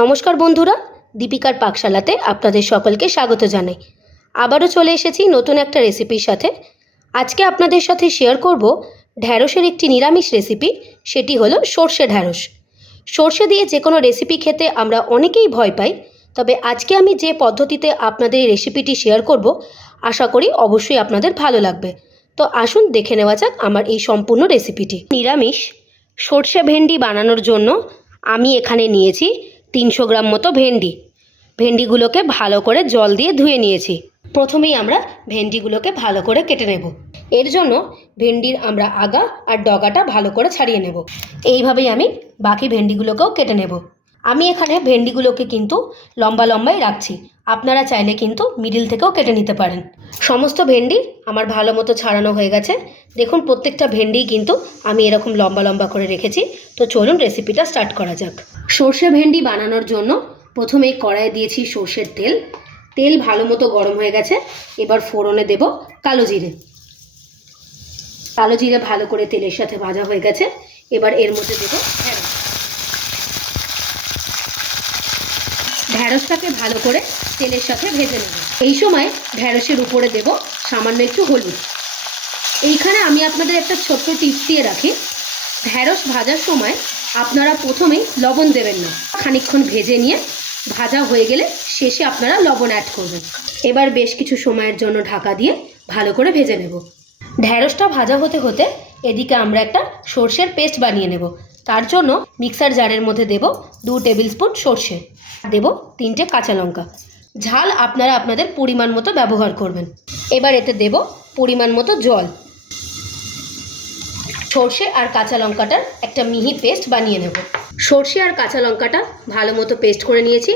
নমস্কার বন্ধুরা, দীপিকার পাকশালাতে আপনাদের সকলকে স্বাগত জানাই। আবারও চলে এসেছি নতুন একটা রেসিপির সাথে। আজকে আপনাদের সাথে শেয়ার করব ঢ্যাঁড়সের একটি নিরামিষ রেসিপি, সেটি হলো সর্ষে ঢ্যাঁড়স। সর্ষে দিয়ে যে কোনো রেসিপি খেতে আমরা অনেকেই ভয় পাই, তবে আজকে আমি যে পদ্ধতিতে আপনাদের এই রেসিপিটি শেয়ার করব, আশা করি অবশ্যই আপনাদের ভালো লাগবে। তো আসুন দেখে নেওয়া যাক আমার এই সম্পূর্ণ রেসিপিটি। নিরামিষ সর্ষে ভেন্ডি বানানোর জন্য আমি এখানে নিয়েছি 300 গ্রাম মতো ভেন্ডিগুলোকে ভালো করে জল দিয়ে ধুয়ে নিয়েছি। প্রথমেই আমরা ভেন্ডিগুলোকে ভালো করে কেটে নেব। এর জন্য ভেন্ডির আমরা আগা আর ডগাটা ভালো করে ছাড়িয়ে নেব। এইভাবেই আমি বাকি ভেন্ডিগুলোকেও কেটে নেব। আমি এখানে ভেন্ডিগুলোকে কিন্তু লম্বা লম্বাই রাখছি, আপনারা চাইলে কিন্তু মিডিল থেকেও কেটে নিতে পারেন। সমস্ত ভেন্ডি আমার ভালো মতো ছাড়ানো হয়ে গেছে। দেখুন প্রত্যেকটা ভেন্ডি কিন্তু আমি এরকম লম্বা লম্বা করে রেখেছি। তো চলুন রেসিপিটা স্টার্ট করা যাক। সর্ষে ভেন্ডি বানানোর জন্য প্রথমে কড়াইয়ে দিয়েছি সর্ষের তেল ভালো মতো গরম হয়ে গেছে। এবার ফোড়নে দেব কালো জিরে ভালো করে তেলের সাথে ভাজা হয়ে গেছে। এবার এর মধ্যে দেব ঢ্যাঁড়সটাকে ভালো করে তেলের সাথে ভেজে নেব। এই সময় ঢ্যাঁড়সের উপরে দেব সামান্য একটু হলুদ। এইখানে আমি আপনাদের একটা ছোট্ট টিপস দিয়ে রাখি, ঢ্যাঁড়স ভাজার সময় আপনারা প্রথমেই লবণ দেবেন না, খানিকক্ষণ ভেজে নিয়ে ভাজা হয়ে গেলে শেষে আপনারা লবণ অ্যাড করবেন। এবার বেশ কিছু সময়ের জন্য ঢাকা দিয়ে ভালো করে ভেজে নেব। ঢ্যাঁড়সটা ভাজা হতে হতে এদিকে আমরা একটা সর্ষের পেস্ট বানিয়ে নেব। তার জন্য মিক্সার জারের মধ্যে দেব 2 টেবিল স্পুন সর্ষে, দেব 3টে কাঁচা লঙ্কা। ঝাল আপনারা আপনাদের পরিমাণ মতো ব্যবহার করবেন। এবার এতে দেব পরিমাণ মতো জল। সর্ষে আর কাঁচা লঙ্কাটার একটা মিহি পেস্ট বানিয়ে নেব। সর্ষে আর কাঁচা লঙ্কাটা ভালো মতো পেস্ট করে নিয়েছি।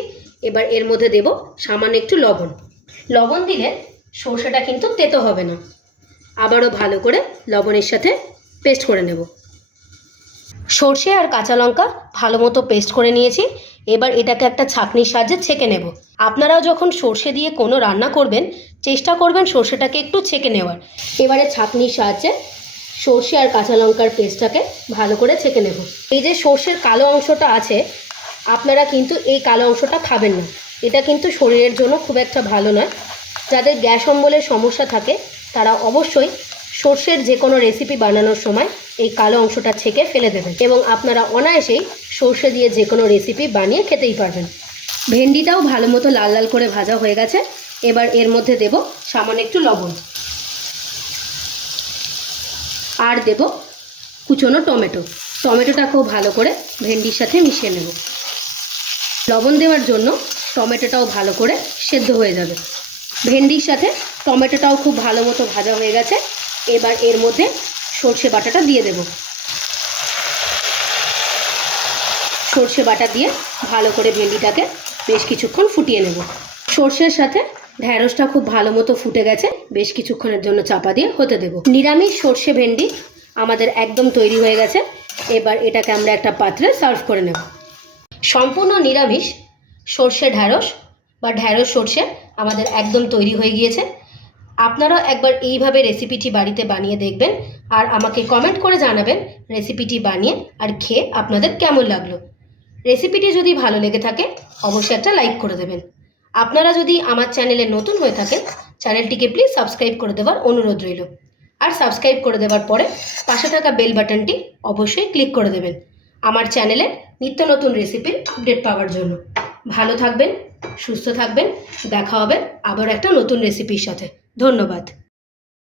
এবার এর মধ্যে দেব সামান্য একটু লবণ দিলে সর্ষেটা কিন্তু তেতো হবে না। আবারও ভালো করে লবণের সাথে পেস্ট করে নেব। সর্ষে আর কাঁচা লঙ্কা ভালো মতো পেস্ট করে নিয়েছি। এবার এটাকে একটা ছাঁকনির সাহায্যে ছেঁকে নেব। আপনারাও যখন সর্ষে দিয়ে কোনো রান্না করবেন চেষ্টা করবেন সর্ষেটাকে একটু ছেঁকে নেওয়ার। এবারে ছাঁকনির সাহায্যে সর্ষে আর কাঁচা লঙ্কার পেস্টটাকে ভালো করে ছেঁকে নেব। এই যে সর্ষের কালো অংশটা আছে, আপনারা কিন্তু এই কালো অংশটা খাবেন না, এটা কিন্তু শরীরের জন্য খুব একটা ভালো নয়। যাদের গ্যাস অম্বলের সমস্যা থাকে তারা অবশ্যই সর্ষের যে কোনো রেসিপি বানানোর সময় এই কালো অংশটা ছেঁকে ফেলে দেবেন এবং আপনারা অনায়াসেই সর্ষে দিয়ে যে কোনো রেসিপি বানিয়ে খেতেই পারবেন। ভেন্ডিটাও ভালো মতো লাল লাল করে ভাজা হয়ে গেছে। এবার এর মধ্যে দেব সামান্য একটু লবণ আর দেব কুচনো টমেটোটাকেও ভালো করে ভেন্ডির সাথে মিশিয়ে নেব। লবণ দেওয়ার জন্য টমেটোটাও ভালো করে সেদ্ধ হয়ে যাবে। ভেন্ডির সাথে টমেটোটাও খুব ভালো মতো ভাজা হয়ে গেছে। এবার এর মধ্যে সর্ষে বাটাটা দিয়ে দেব। সর্ষে বাটা দিয়ে ভালো করে ভেন্ডিটাকে বেশ কিছুক্ষণ ফুটিয়ে নেব। সর্ষের সাথে ঢ্যাঁড়সটা খুব ভালো মতো ফুটে গেছে, বেশ কিছুক্ষণের জন্য চাপা দিয়ে হতে দেব। নিরামিষ সর্ষে ভেন্ডি আমাদের একদম তৈরি হয়ে গেছে। এবার এটাকে আমরা একটা পাত্রে সার্ভ করে নেব। সম্পূর্ণ নিরামিষ সর্ষে ঢ্যাঁড়স বা ঢ্যাঁড়স সর্ষে আমাদের একদম তৈরি হয়ে গিয়েছে। আপনারা একবার এইভাবে রেসিপিটি বাড়িতে বানিয়ে দেখবেন আর আমাকে কমেন্ট করে জানাবেন রেসিপিটি বানিয়ে আর খেয়ে আপনাদের কেমন লাগলো। রেসিপিটি যদি ভালো লেগে থাকে অবশ্যই একটা লাইক করে দেবেন। আপনারা যদি আমার চ্যানেলে নতুন হয়ে থাকেন চ্যানেলটিকে প্লিজ সাবস্ক্রাইব করে দেওয়ার অনুরোধ রইল। আর সাবস্ক্রাইব করে দেওয়ার পরে পাশে থাকা বেল বাটনটি অবশ্যই ক্লিক করে দেবেন আমার চ্যানেলে নিত্য নতুন রেসিপির আপডেট পাওয়ার জন্য। ভালো থাকবেন, সুস্থ থাকবেন, দেখা হবে আবার একটা নতুন রেসিপির সাথে। ধন্যবাদ।